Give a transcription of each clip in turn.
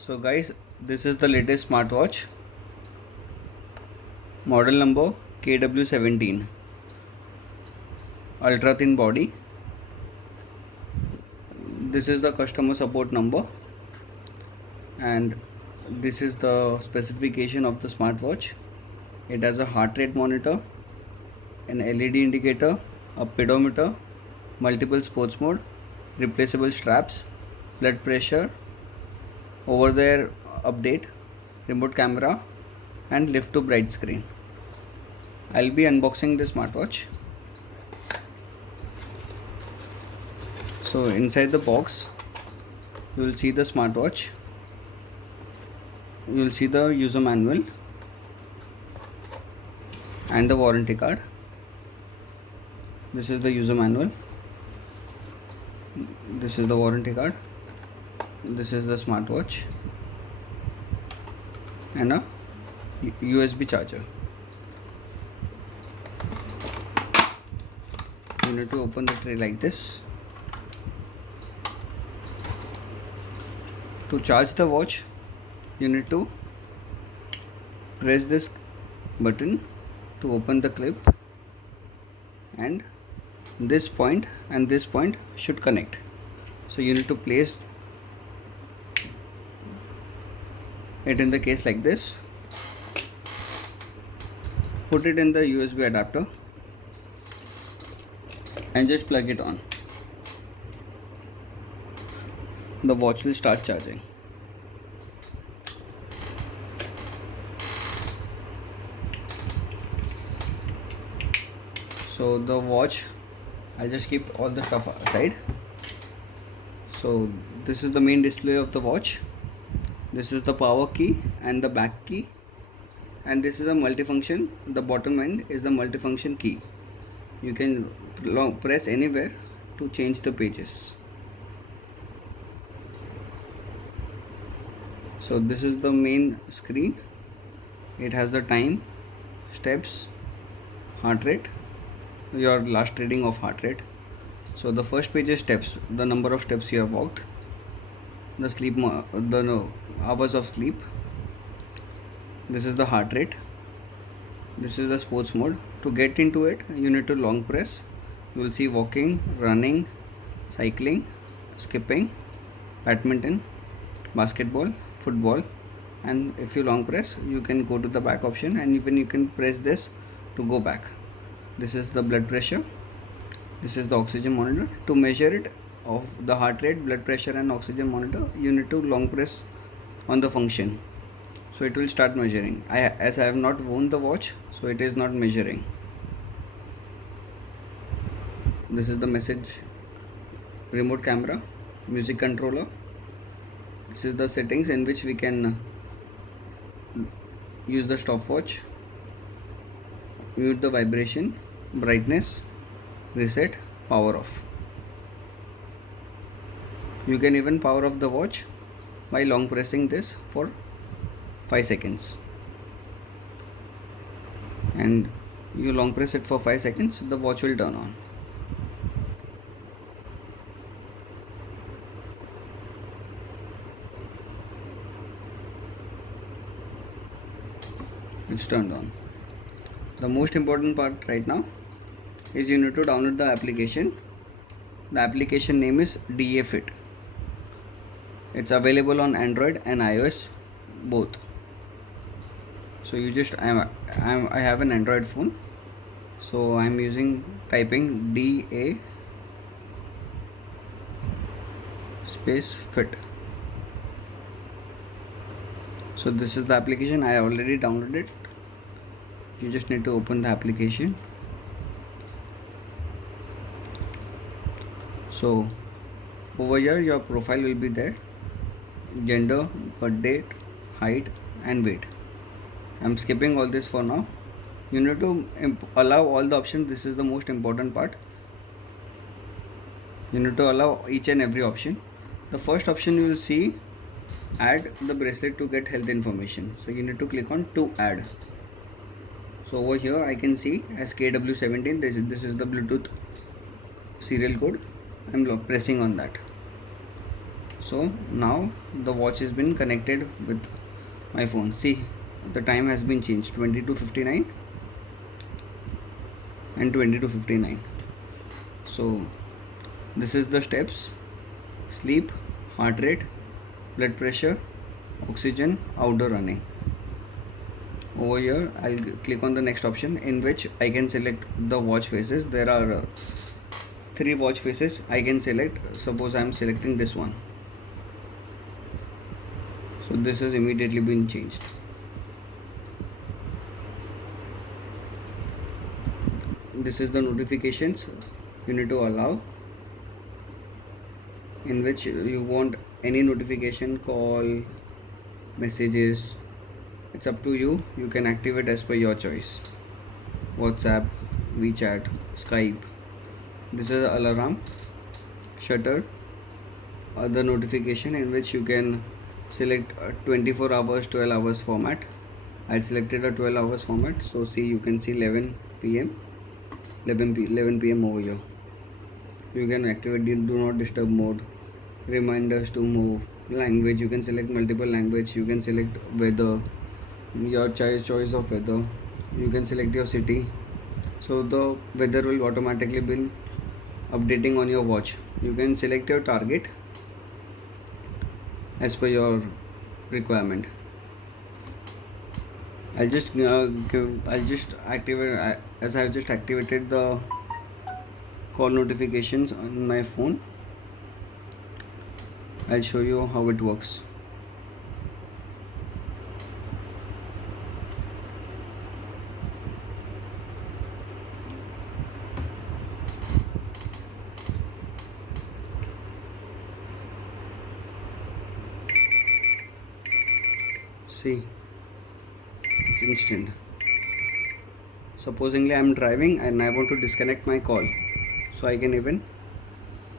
So guys, this is the latest smartwatch, model number KW17, ultra thin body. This is the customer support number, and this is the specification of the smartwatch. It has a heart rate monitor, an LED indicator, a pedometer, multiple sports mode, replaceable straps, blood pressure, over the air update, remote camera, and lift to bright screen. I'll be unboxing the smartwatch. So inside the box you will see the smartwatch, you will see the user manual and the warranty card. This is the user manual, this is the warranty card, this is the smartwatch, and a USB charger. You need to open the tray like this. To charge the watch, you need to press this button to open the clip, and this point and this point should connect. So you need to place it in the case like this, put it in the USB adapter and just plug it on. The watch will start charging. So the watch, I'll just keep all the stuff aside. So this is the main display of the watch. This is the power key and the back key, and this is a multifunction. The bottom end is the multifunction key. You can press anywhere to change the pages. So this is the main screen. It has the time, steps, heart rate, your last reading of heart rate. So the first page is steps, the number of steps you have walked, the sleep, the hours of sleep. This is the heart rate. This is the sports mode. To get into it, you need to long press. You will see walking, running, cycling, skipping, badminton, basketball, football, and if you long press, you can go to the back option, and even you can press this to go back. This is the blood pressure. This is the oxygen monitor. To measure it of the heart rate, blood pressure, and oxygen monitor, you need to long press on the function, so it will start measuring. As I have not worn the watch, so it is not measuring. This is the message, remote camera, music controller. This is the settings in which we can use the stopwatch, mute the vibration, brightness, reset, power off. You can even power off the watch by long pressing this for 5 seconds, and you long press it for 5 seconds, the watch will turn on. It's turned on. The most important part right now is you need to download the application. The application name is DA Fit. It's available on Android and iOS both. So you just I have an Android phone, so I'm typing DA space fit. So this is the application. I already downloaded it. You just need to open the application. So over here your profile will be there, gender, birth date, height, and weight. I'm skipping all this for now. You need to allow all the options. This is the most important part. You need to allow each and every option. The first option you will see, add the bracelet to get health information. So you need to click on to add. So over here I can see as KW17. This is the Bluetooth serial code. I'm pressing on that. So now the watch has been connected with my phone. See, the time has been changed, 22:59 and 22:59. So this is the steps: sleep, heart rate, blood pressure, oxygen, outdoor running. Over here I'll click on the next option, in which I can select the watch faces. There are 3 watch faces I can select. Suppose I am selecting this one, so this has immediately been changed. This is the notifications you need to allow, in which you want any notification, call, messages. It's up to you. You can activate as per your choice. WhatsApp, WeChat, Skype. This is alarm, shutter, other notification, in which you can select 24 hours, 12 hours format. I selected a 12 hours format. So see, you can see 11 p.m. 11 p.m. over here. You can activate the do not disturb mode, reminders to move, language. You can select multiple language. You can select weather, your choice of weather. You can select your city. So the weather will automatically be updating on your watch. You can select your target as per your requirement. I'll just activate, as I've just activated the call notifications on my phone. I'll show you how it works. See, it's instant. Supposingly I'm driving and I want to disconnect my call, so I can even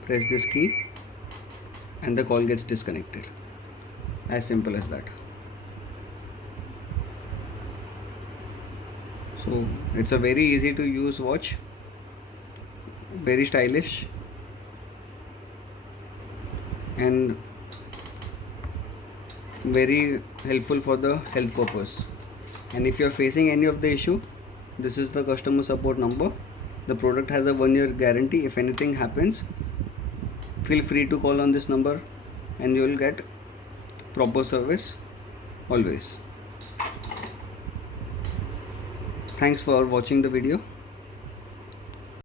press this key and the call gets disconnected. As simple as that. So it's a very easy to use watch, very stylish, and very helpful for the health purpose. And if you're facing any of the issue, this is the customer support number. The product has a 1-year guarantee. If anything happens, feel free to call on this number and you will get proper service always. Thanks for watching the video.